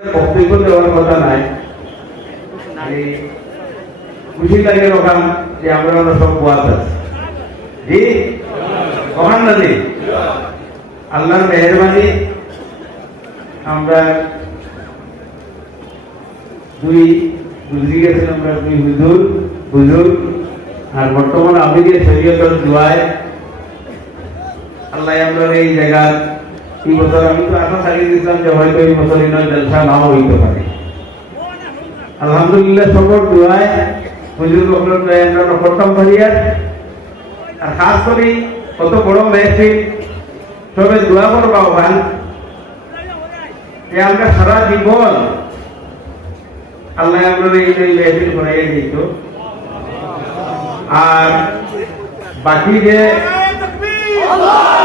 বক্তব্য দেওয়ার কথা নাই খুশি লাগে ওখান যে আমরা সব ওয়াজ আছে জি না জি আল্লাহর মেহরবানি আমরা দুই বুঝি গেছেন আমরা দুই হুজুর হুজুর আর বর্তমান আমি যে শরীয়তের দোয়ায় আল্লাহ আমরা এই জায়গার এই বছর আমি তো আশা থাকি দিয়েছিলাম যে হয়তো এই বছর এই জলসা নাও হইতে পারে। আলহামদুলিল্লাহ সকল দোয়ায় হুজুর বকর আমরা প্রথম করিয়ার আর খাস করে কত বড় মেহফিল, তবে দোয়া করবা ওখান যে আমরা সারা জীবন আল্লাহ আমরা এই মেহফিল করাইয়া দিত আর বাকি যে নারায়ে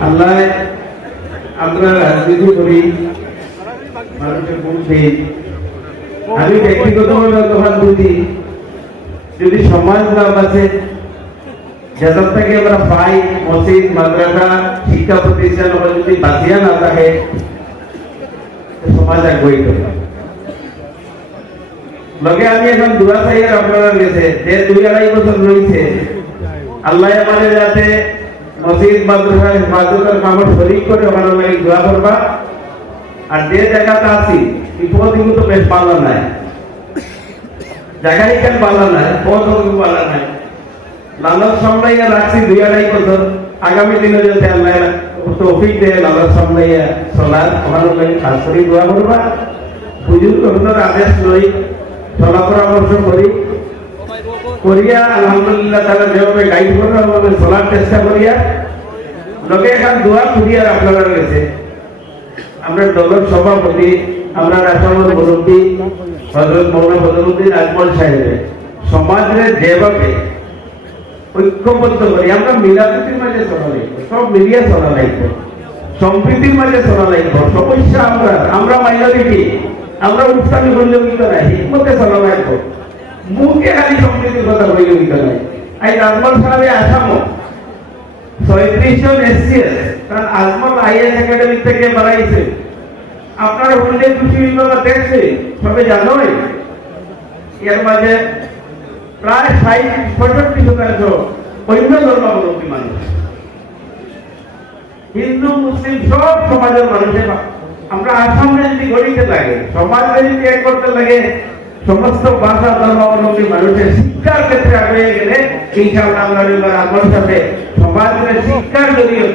আল্লাহ আমরা রাজনীতি করি মানুষের বলছি আমি ব্যক্তিগতভাবে তখন বুঝি যদি সমাজ না বাঁচে যেসব থেকে আমরা পাই, মসজিদ, মাদ্রাসা, শিক্ষা প্রতিষ্ঠান ওরা যদি বাঁচিয়া না থাকে সমাজ আগুয়াই করে লগে আমি এখন দুরা সাইয়ের আপনারা গেছে যে দুই আড়াই বছর রয়েছে আল্লাহ আমাদের যাতে মসজিদ মাদ্রাসা হেফাজতের কামড় শরীর করে ওখানে লাগে দোয়া করবা। আর যে জায়গাতে আছি বিপদ কিন্তু বেশ ভালো নাই। জায়গায় কেন ভালো নাই? পথ ভালো নাই। লালন সামলাইয়া রাখছি দুই আড়াই বছর। আগামী দিনে যাতে আল্লাহ তৌফিক দেয়, লালন সামলাইয়া চলার ওখানে লাগে খাস করে দোয়া করবা। কখনোর আদেশ লই চলা পরামর্শ করি। করিয়া, আলহামদুলিল্লাহ তারা যেভাবে গাইড ওভাবে চলার চেষ্টা করিয়া, লোকে এখন দোয়া খুঁজিয়া আপনারা গেছে আমরা দলের সভাপতি, আমরা রাসায়নিক মুরব্বী হজরত মৌলানা বদরুদ্দিন আজমল সাহেবের। সমাজে যেভাবে ঐক্যবদ্ধ করি, আমরা মিলাপ্রীতির মাঝে চলা লাগবে, সব মিলিয়ে চলা লাগবে, সম্প্রীতির মাঝে চলা লাগবে, সমস্যা আমরা আমরা মাইনরিটি, আমরা উৎসাহী বৈলবিত নাই হিকমতে চলা লাগবে। মুখে খালি সম্প্রীতির কথা বৈলবিত নাই আই আজমল সাহেবে আসামো। ছয়ত্রিশ জন এসসিএস, কারণ আজমল আইএস একাডেমি থেকে বাড়াইছে আপনারা হলে খুশি বিভাগ দেখছে সবে জানোই। এর মাঝে প্রায় ষাট, পঁয়ষট্টি শতাংশ অন্য ধর্মাবলম্বী মানুষ। হিন্দু, মুসলিম সব সমাজের মানুষের আমরা আসামে যদি গড়িতে লাগে সমাজে যদি এক করতে লাগে সমস্ত ভাষা ধর্মাবলম্বী মানুষের শিক্ষার ক্ষেত্রে আগে গেলে ইনশাআল্লাহ আমরা আমার সাথে সমাজের শিক্ষার জড়িয়ে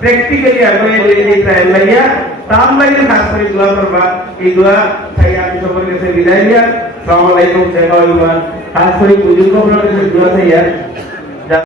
প্র্যাকটিক্যালি আগে যেতে লাগিয়া তার লাগে কাজ করে দোয়া করবা। এই দোয়া তাই আমি সবার কাছে বিদায় দিয়া সালামালাইকুম হইবা খাস করে বুজুর্গ দোয়া চাইয়া।